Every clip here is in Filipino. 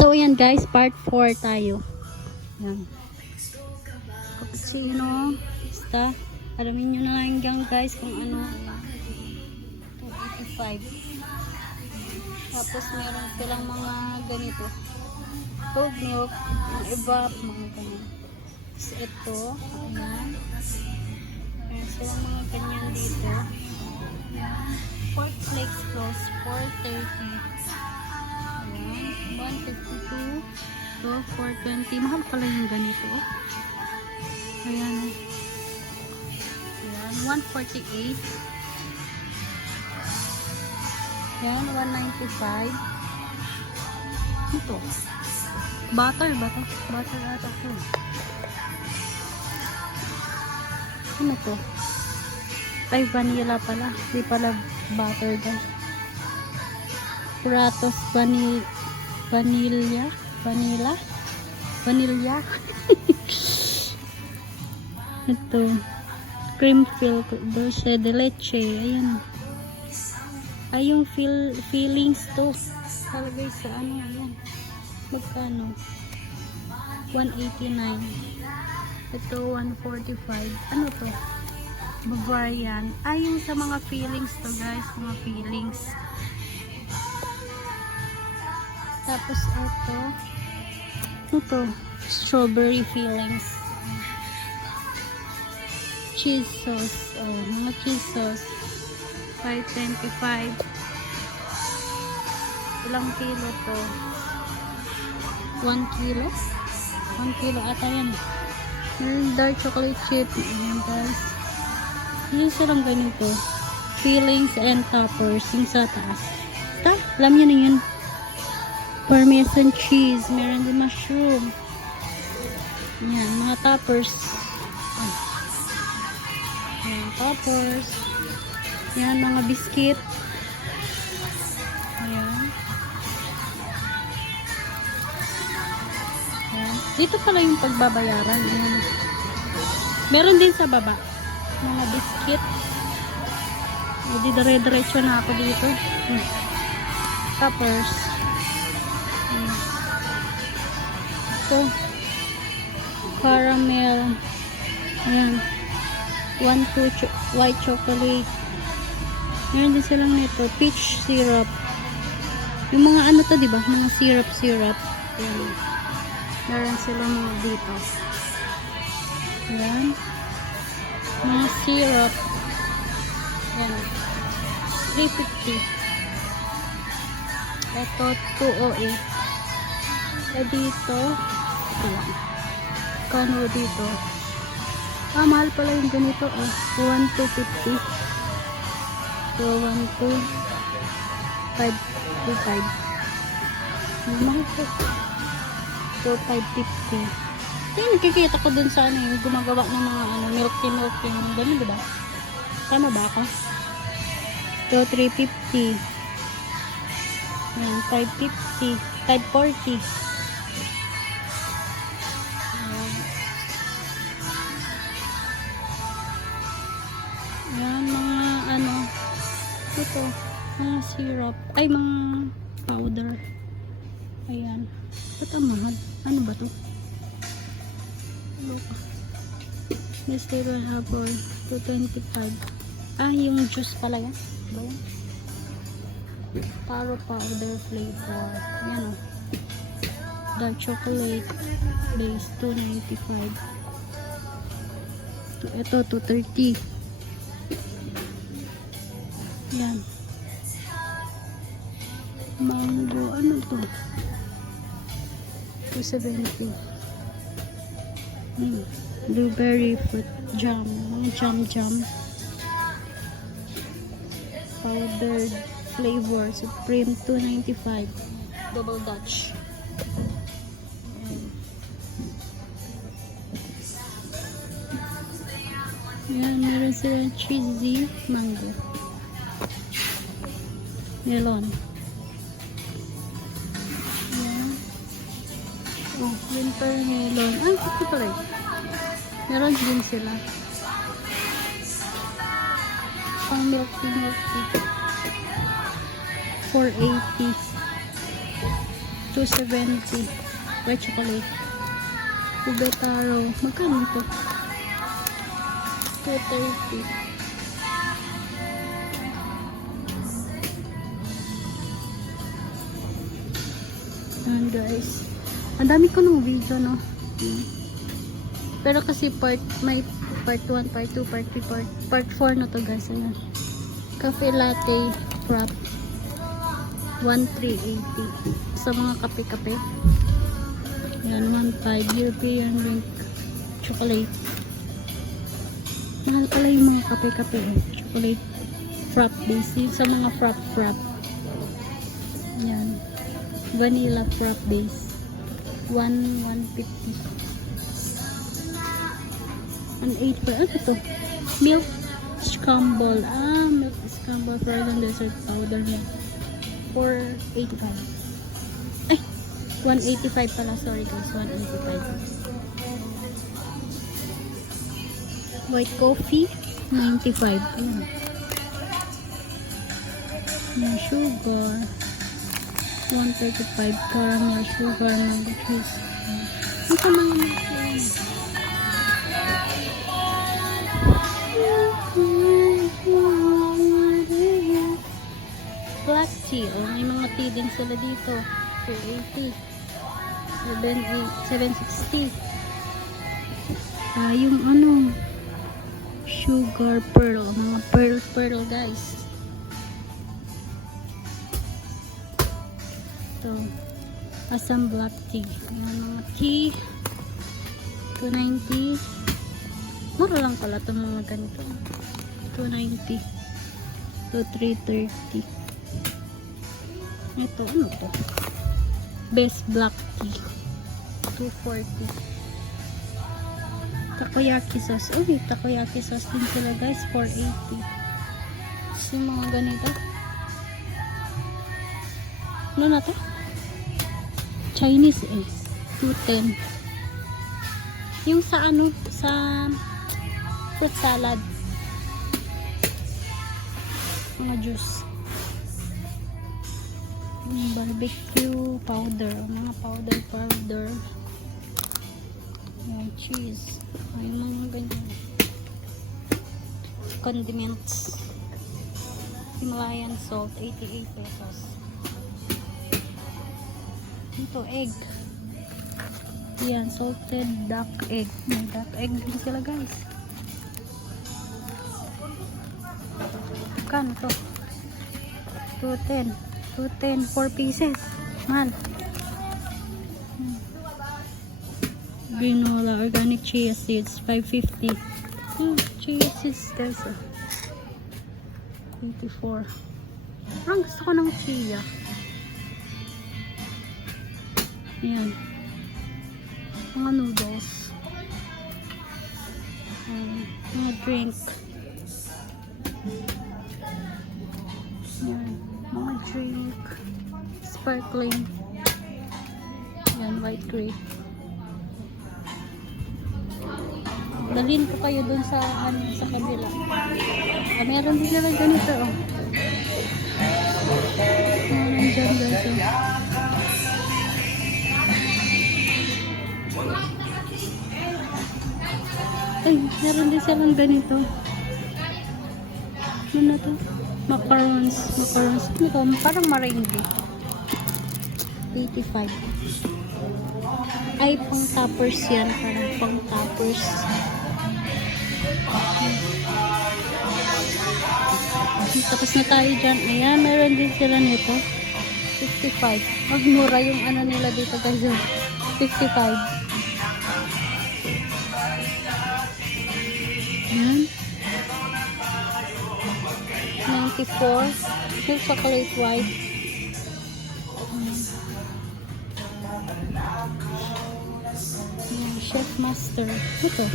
So, ayan guys, part 4 tayo. Ayan. Cappuccino. Basta, alamin nyo na lang yan guys kung ano. 285. Tapos, meron silang mga ganito. Cold milk, mga evap, mga ganyan. Tapos, ito. Ayan. Meron silang mga ganyan dito. Ayan. Pork flakes close, 430. 152 to 420. Mahal pala yung ganito. Ayan. Ayan. 148. Ayan. 195. Ito. Butter ba to? Butter ata to. Ano to? Ay, vanilla pala. Hindi pala butter daw. Pratos vanilla ito cream fill dulce de leche. Ayan, ay yung fillings to talagay sa ano. Ayan, magkano? 189. Ito 145. Ano to? Bavarian. Ay, yung sa mga fillings to guys, mga fillings. Tapos ito strawberry fillings, cheese sauce. Oh, mga cheese sauce 525. Ilang kilo to? 1 kilo? 1 kilo ata yan. Dark chocolate chip. Ayan guys, yun silang ganito, fillings and toppers yung sa taas. Alam nyo na yun. Parmesan cheese, meron din mushroom. Ayan, mga toppers. Ayan, toppers. Ayan, mga biscuit. Ayan. Ayan. Dito pala yung pagbabayaran. Ayan. Meron din sa baba. Mga biscuit. Hindi dire-diretso na ako dito. Ayan. Toppers. Ito caramel. Ayan, 1-2 white chocolate. Meron din silang nito peach syrup, yung mga ano to, diba, mga syrup. Ayan. Meron silang mga dito. Ayan, mga syrup. Ayan, 350. Ito 208. Dito kano dito. Mahal pala yung ganito. 1,250. So 1,255. Mahal po. So 550. Kaya nakikita ko dun sa ano, yung gumagawa ng mga ano, milk tea ganun, diba? Tama ba ako? So 350. Yan, 550. 540. Ayan, mga ano, ito, mga syrup, ay mga powder. Ayan, ba't ang mahal? Ano ba to? Nestle apple 225. Yung juice pala yan. Ba yan? Taro powder flavor. Ayan o, dark chocolate base 295. Ito 230. Yan. Mango. Ano to? 270. Blueberry fruit jam. Mga jam. Powdered flavor. Supreme 295. Double Dutch. Yan. Meron silang cheesy mango. Melon. Ayan. Oh, winter melon. Ito pala. Meron din sila. Pang milk tea. 480. 270. White chocolate. Ubetaro. Magkano ito? 230. Ayan guys. Ang dami ko ng video, no? Pero kasi may part 1, part 2, part 3, part 4 na to guys. Ayan. Cafe latte frap. 1,380. Sa mga kape-kape. Ayan, 1,500. European drink. Chocolate. Mahal pala yung mga kape-kape. Chocolate frap base. Sa mga frap. Ayan. Vanilla frap base. 150. An 8 pa. Ano to? Milk scramble. Milk scramble frozen dessert powder milk. 485. Ay! 185 pala. Sorry guys. 185. White coffee. 95. Ayan. May sugar. 135 caramel sugar mango cheese. Ito mga black tea. May mga tea din sila dito. 280. 760. Yung sugar pearl. Mga pearl guys. Ito, Assam black tea. Ayan, mga tea. 290. Mura lang pala itong mga ganito. 290 to 330. Ito, ano to? Best black tea. 240. Takoyaki sauce. Uy, takoyaki sauce din sila guys. 480. So, yung mga ganito. Ano na to? Chinese 210. Yung sa sa fruit salad. Mga juice. Yung barbecue powder. Mga powder. Yung cheese. Yung mga ganyan. Condiments. Himalayan salt. 88 pesos. Ito, egg. Yan, salted duck egg. May duck egg din sila guys. Kan to? 210. 4 pieces. Mahal. Granola organic chia seeds. 550. Chia seeds guys. 24. Parang gusto ko ng chia. Ayan. Mga noodles. Mga drink. Ayan. Mga drink. Sparkling. Ayan. White grape. Dalhin ko kayo dun sa sa kabila. Meron din sila ganito. Nandyan guys. Ay, meron din silang ganito. Ano na to? Macarons. Ito, parang meringue. 85. Ay, pang toppers yan. Parang pang toppers. Tapos na tayo dyan. Ayan, meron din sila nito. 55. Magmura yung nila dito guys. 55. Ayan. 94. Milk chocolate white. Ayan, Chef Master. Ito.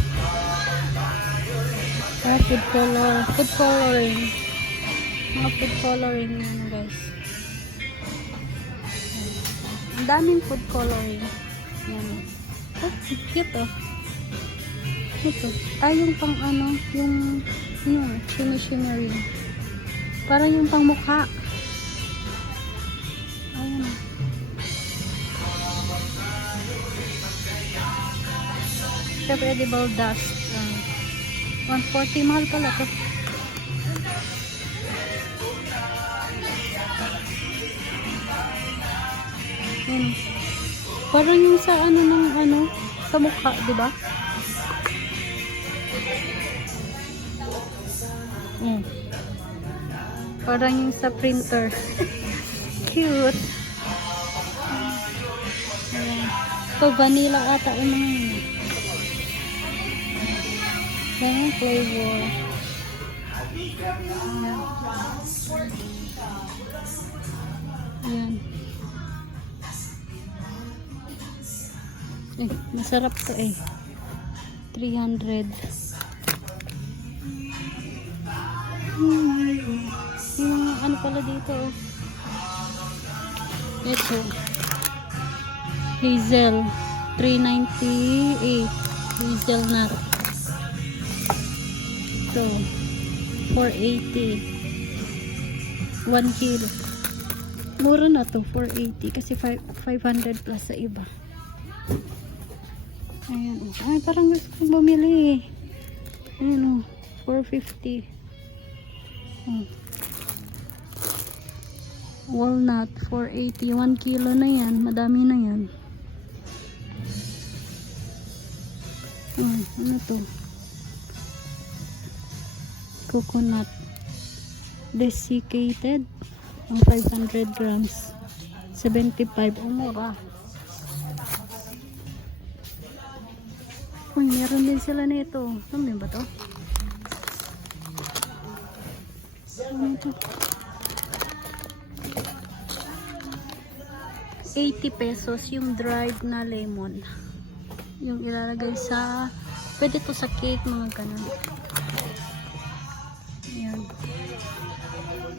Food coloring. Mga food coloring yan guys. Ang daming food coloring. Yan. Oh, cute oh. Ito. Yung pang yung shimmery. Parang yung pang mukha. Ayun. Chef edible dust. 140, mahal pala to. Yan. Parang yung sa ano ng ano, sa mukha, di ba? Parang yung sa printer. Cute. Ayan. Ito, vanilla ata yung mga yun. Ayan, flavor. Ayan. Eh, masarap to eh. 300. Yung mga ano pala dito oh. Ito. Hazel. 398. Hazelnut. Ito. 480. 1 kilo. Mura na to. 480. Kasi 500 plus sa iba. Ayan o. Ay, parang gusto kong bumili eh. Ayan o. 450. Walnut. 480. 1 kilo na yan. Madami na yan. Ano to? Coconut. Desiccated. Ang 500 grams. 75. Mura. Uy, meron din sila nito. Ano ba to? Ano to? 80 pesos yung dried na lemon. Yung ilalagay sa, pwede to sa cake, mga ganun. Ayan.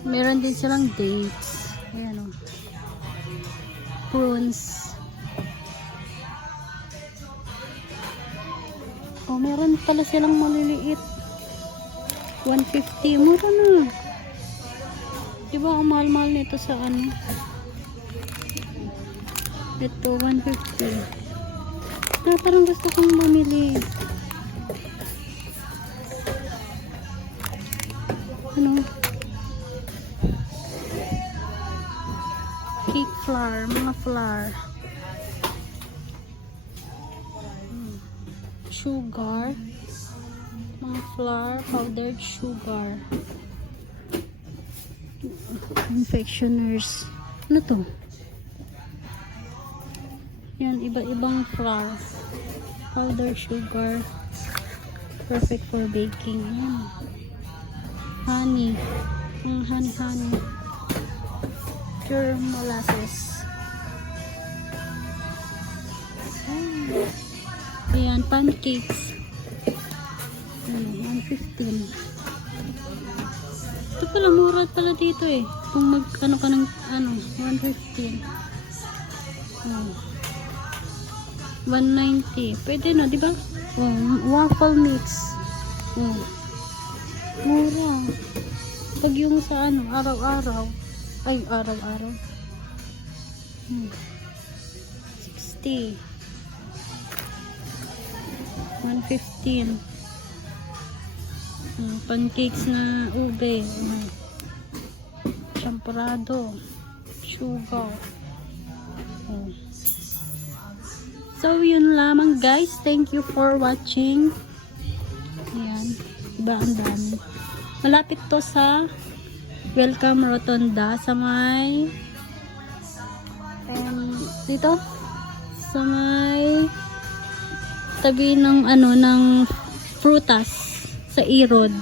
Meron din silang dates. Ayan o. Prunes. Oh, meron pala silang maliliit. 150. Mura na. Diba ang mahal-mahal nito sa ano? Ito, 150. Parang gusto kong mamili. Ano? Cake flour. Mga flour. Sugar, mga flour, powdered sugar, confectioners. Ano to? Yan, iba-ibang flour, powdered sugar, perfect for baking. Yan. Honey, honey, pure molasses. Ayan, pancakes. Ano, 115. Ito pala, mura pala dito eh. Kung ano ka ng, 115. 190. Pwede na, di ba? Waffle mix. Mura. Pag yung sa araw-araw. Ay, araw-araw. 60. 115. Pancakes na ube. Champorado. Sugar. So, yun lamang guys. Thank you for watching. Ayan. Diba ang dami. Malapit to sa Welcome Rotonda. Sa may dito. Sa may tabi ng ng Fruitas sa Irod.